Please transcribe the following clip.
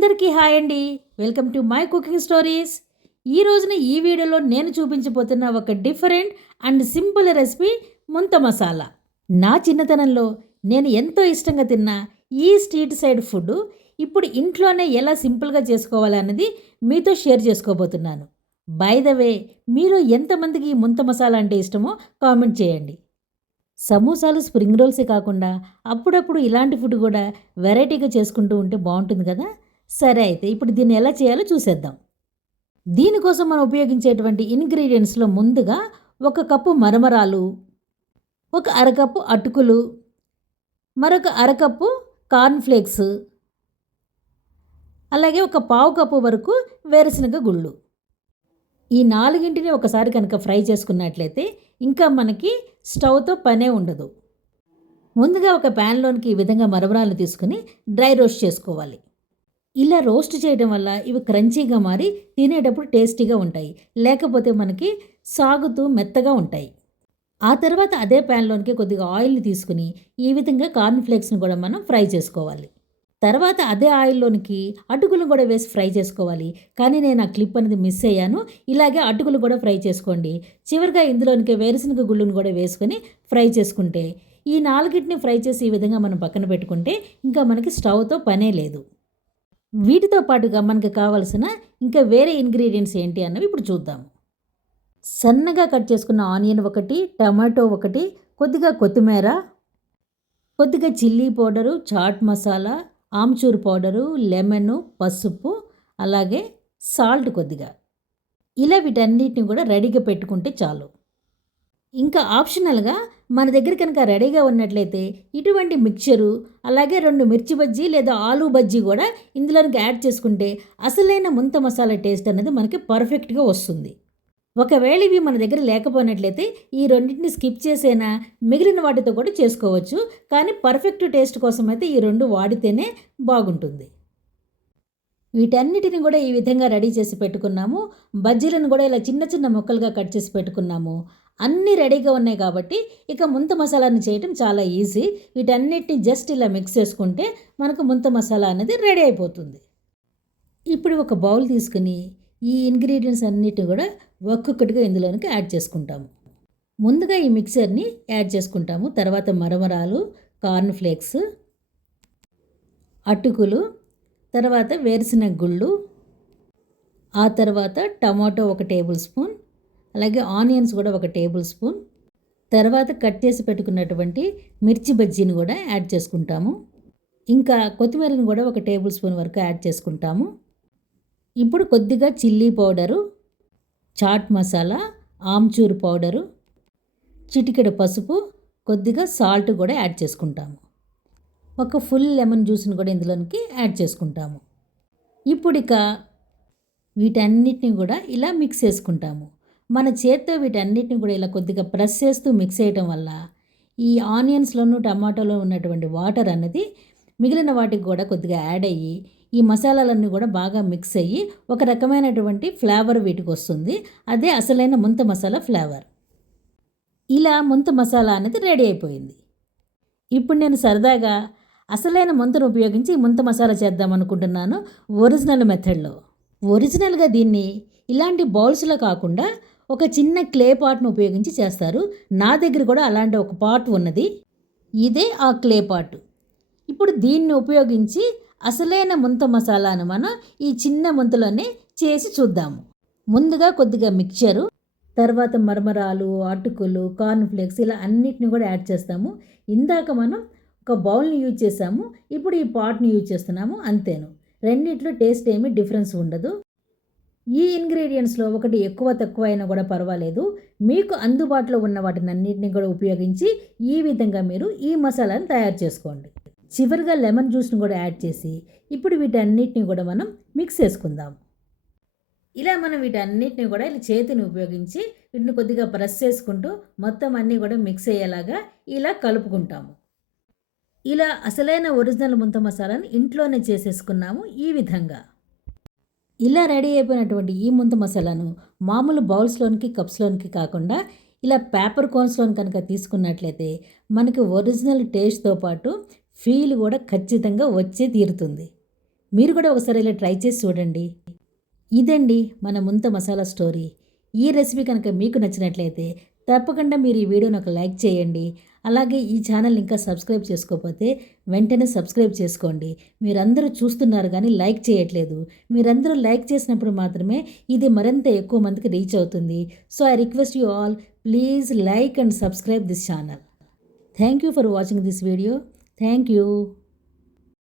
అందరికీ హాయ్ అండి. Welcome to my cooking stories. ఈ రోజున ఈ వీడియోలో నేను చూపించబోతున్న ఒక డిఫరెంట్ అండ్ సింపుల్ రెసిపీ ముంత మసాలా. నా చిన్నతనంలో నేను ఎంతో ఇష్టంగా తిన్న ఈ స్ట్రీట్ సైడ్ ఫుడ్ ఇప్పుడు ఇంట్లోనే ఎలా సింపుల్గా చేసుకోవాలన్నది మీతో షేర్ చేసుకోబోతున్నాను. బై ద వే మీరు ఎంతమందికి ఈ ముంత మసాలా అంటే ఇష్టమో కామెంట్ చేయండి. సమోసాలు స్ప్రింగ్ రోల్సే కాకుండా అప్పుడప్పుడు ఇలాంటి ఫుడ్ కూడా వెరైటీగా చేసుకుంటూ ఉంటే బాగుంటుంది కదా? సరే అయితే ఇప్పుడు దీన్ని ఎలా చేయాలో చూసేద్దాం. దీనికోసం మనం ఉపయోగించేటువంటి ఇంగ్రీడియంట్స్లో ముందుగా ఒక కప్పు మరమరాలు ఒక అరకప్పు అటుకులు మరొక అరకప్పు కార్న్ఫ్లేక్స్ అలాగే ఒక పావు కప్పు వరకు వేరుశనగ గుళ్ళు. ఈ నాలుగింటిని ఒకసారి కనుక ఫ్రై చేసుకున్నట్లయితే ఇంకా మనకి స్టవ్తో పనే ఉండదు. ముందుగా ఒక ప్యాన్లోనికి ఈ విధంగా మరమరాలు తీసుకుని డ్రై రోస్ట్ చేసుకోవాలి. ఇలా రోస్ట్ చేయడం వల్ల ఇవి క్రంచీగా మారి తినేటప్పుడు టేస్టీగా ఉంటాయి. లేకపోతే మనకి సాగుతూ మెత్తగా ఉంటాయి. ఆ తర్వాత అదే ప్యాన్లోనికి కొద్దిగా ఆయిల్ని తీసుకుని ఈ విధంగా కార్న్ఫ్లేక్స్ని కూడా మనం ఫ్రై చేసుకోవాలి. తర్వాత అదే ఆయిల్లోనికి అటుకులు కూడా వేసి ఫ్రై చేసుకోవాలి. కానీ నేను ఆ క్లిప్ అనేది మిస్ అయ్యాను. ఇలాగే అటుకులు కూడా ఫ్రై చేసుకోండి. చివరిగా ఇందులోనికి వేరుశనగ గుళ్ళును కూడా వేసుకొని ఫ్రై చేసుకుంటే ఈ నాలుగిటిని ఫ్రై చేసి ఈ విధంగా మనం పక్కన పెట్టుకుంటే ఇంకా మనకి స్టవ్తో పనే లేదు. వీటితో పాటుగా మనకు కావాల్సిన ఇంకా వేరే ఇంగ్రీడియంట్స్ ఏంటి అన్నవి ఇప్పుడు చూద్దాము. సన్నగా కట్ చేసుకున్న ఆనియన్ ఒకటి టమాటో ఒకటి కొద్దిగా కొత్తిమీర కొద్దిగా chilli powder chaat masala amchur powder lemon పసుపు అలాగే సాల్ట్ కొద్దిగా. ఇలా వీటన్నిటిని కూడా రెడీగా పెట్టుకుంటే చాలు. ఇంకా ఆప్షనల్గా మన దగ్గర కనుక రెడీగా ఉన్నట్లయితే ఇటువంటి మిక్చరు అలాగే రెండు మిర్చి బజ్జీ లేదా ఆలూ బజ్జీ కూడా ఇందులోనికి యాడ్ చేసుకుంటే అసలైన ముంత మసాలా టేస్ట్ అనేది మనకి పర్ఫెక్ట్గా వస్తుంది. ఒకవేళ ఇవి మన దగ్గర లేకపోయినట్లయితే ఈ రెండింటిని స్కిప్ చేసైనా మిగిలిన వాటితో కూడా చేసుకోవచ్చు. కానీ పర్ఫెక్ట్ టేస్ట్ కోసం అయితే ఈ రెండు వాడితేనే బాగుంటుంది. వీటన్నిటిని కూడా ఈ విధంగా రెడీ చేసి పెట్టుకున్నాము. బజ్జీలను కూడా ఇలా చిన్న చిన్న ముక్కలుగా కట్ చేసి పెట్టుకున్నాము. అన్నీ రెడీగా ఉన్నాయి కాబట్టి ఇక ముంత మసాలాని చేయటం చాలా ఈజీ. వీటన్నిటిని జస్ట్ ఇలా మిక్స్ చేసుకుంటే మనకు ముంత మసాలా అనేది రెడీ అయిపోతుంది. ఇప్పుడు ఒక బౌల్ తీసుకుని ఈ ఇంగ్రీడియంట్స్ అన్నిటిని కూడా ఒక్కొక్కటిగా ఇందులోనికి యాడ్ చేసుకుంటాము. ముందుగా ఈ మిక్సర్ని యాడ్ చేసుకుంటాము. తర్వాత మరమరాలు కార్న్ ఫ్లేక్స్ అటుకులు తర్వాత వేరుశనగ గుళ్ళు ఆ తర్వాత టమాటో ఒక టేబుల్ స్పూన్ అలాగే ఆనియన్స్ కూడా ఒక టేబుల్ స్పూన్. తర్వాత కట్ చేసి పెట్టుకున్నటువంటి మిర్చి బజ్జీని కూడా యాడ్ చేసుకుంటాము. ఇంకా కొత్తిమీరని కూడా ఒక టేబుల్ స్పూన్ వరకు యాడ్ చేసుకుంటాము. ఇప్పుడు కొద్దిగా chilli powder chaat masala amchur powder చిటికెడు పసుపు కొద్దిగా సాల్ట్ కూడా యాడ్ చేసుకుంటాము. ఒక ఫుల్ లెమన్ జ్యూస్ని కూడా ఇందులోనికి యాడ్ చేసుకుంటాము. ఇప్పుడు ఇక వీటన్నిటిని కూడా ఇలా మిక్స్ చేసుకుంటాము. మన చేత్తో వీటన్నిటిని కూడా ఇలా కొద్దిగా ప్రెస్ చేస్తూ మిక్స్ చేయటం వల్ల ఈ ఆనియన్స్లోను టమాటోలో ఉన్నటువంటి వాటర్ అన్నది మిగిలిన వాటికి కూడా కొద్దిగా యాడ్ అయ్యి ఈ మసాలాలన్నీ కూడా బాగా మిక్స్ అయ్యి ఒక రకమైనటువంటి ఫ్లేవర్ వీటికి వస్తుంది. అదే అసలైన ముంత మసాలా ఫ్లేవర్. ఇలా ముంత మసాలా అనేది రెడీ అయిపోయింది. ఇప్పుడు నేను సరదాగా అసలైన ముంతను ఉపయోగించి ముంత మసాలా చేద్దాం అనుకుంటున్నాను ఒరిజినల్ మెథడ్లో. ఒరిజినల్గా దీన్ని ఇలాంటి బౌల్స్లో కాకుండా ఒక చిన్న క్లే పాట్ను ఉపయోగించి చేస్తారు. నా దగ్గర కూడా అలాంటి ఒక పాట్ ఉన్నది. ఇదే ఆ క్లే పాట్ ఇప్పుడు దీన్ని ఉపయోగించి అసలైన ముంత మసాలాను మనం ఈ చిన్న ముంతలోనే చేసి చూద్దాము. ముందుగా కొద్దిగా మిక్చరు తర్వాత మరమరాలు అటుకులు కార్న్ఫ్లేక్స్ ఇలా అన్నిటిని కూడా యాడ్ చేస్తాము. ఇందాక మనం ఒక బౌల్ని యూజ్ చేసాము. ఇప్పుడు ఈ పాట్ని యూజ్ చేస్తున్నాము. అంతేను. రెండిట్లో టేస్ట్ ఏమీ డిఫరెన్స్ ఉండదు. ఈ ఇంగ్రీడియంట్స్లో ఒకటి ఎక్కువ తక్కువ అయినా కూడా పర్వాలేదు. మీకు అందుబాటులో ఉన్న వాటిని అన్నింటినీ కూడా ఉపయోగించి ఈ విధంగా మీరు ఈ మసాలాను తయారు చేసుకోండి. చివరిగా లెమన్ జ్యూస్ని కూడా యాడ్ చేసి ఇప్పుడు వీటన్నిటిని కూడా మనం మిక్స్ చేసుకుందాం. ఇలా మనం వీటన్నిటిని కూడా ఇలా చేతిని ఉపయోగించి వీటిని కొద్దిగా ప్రెస్ చేసుకుంటూ మొత్తం అన్నీ కూడా మిక్స్ అయ్యేలాగా ఇలా కలుపుకుంటాము. ఇలా అసలైన ఒరిజినల్ ముంత మసాలాను ఇంట్లోనే చేసేసుకున్నాము ఈ విధంగా. ఇలా రెడీ అయిపోయినటువంటి ఈ ముంత మసాలాను మామూలు బౌల్స్లోనికి కప్స్లోనికి కాకుండా ఇలా పేపర్ కోన్స్లోని కనుక తీసుకున్నట్లయితే మనకి ఒరిజినల్ టేస్ట్తో పాటు ఫీల్ కూడా ఖచ్చితంగా వచ్చే తీరుతుంది. మీరు కూడా ఒకసారి ఇలా ట్రై చేసి చూడండి. ఇదండి మన ముంత మసాలా స్టోరీ. ఈ రెసిపీ కనుక మీకు నచ్చినట్లయితే తప్పకుండా మీరు ఈ వీడియోని ఒక లైక్ చేయండి. అలాగే ఈ ఛానల్ ఇంకా సబ్స్క్రైబ్ చేసుకోకపోతే వెంటనే సబ్స్క్రైబ్ చేసుకోండి. మీరందరూ చూస్తున్నారు కానీ లైక్ చేయట్లేదు. మీరందరూ లైక్ చేసినప్పుడు మాత్రమే ఇది మరింత ఎక్కువ మందికి రీచ్ అవుతుంది. So I request you all please like and subscribe this channel. Thank you for watching this video. Thank you.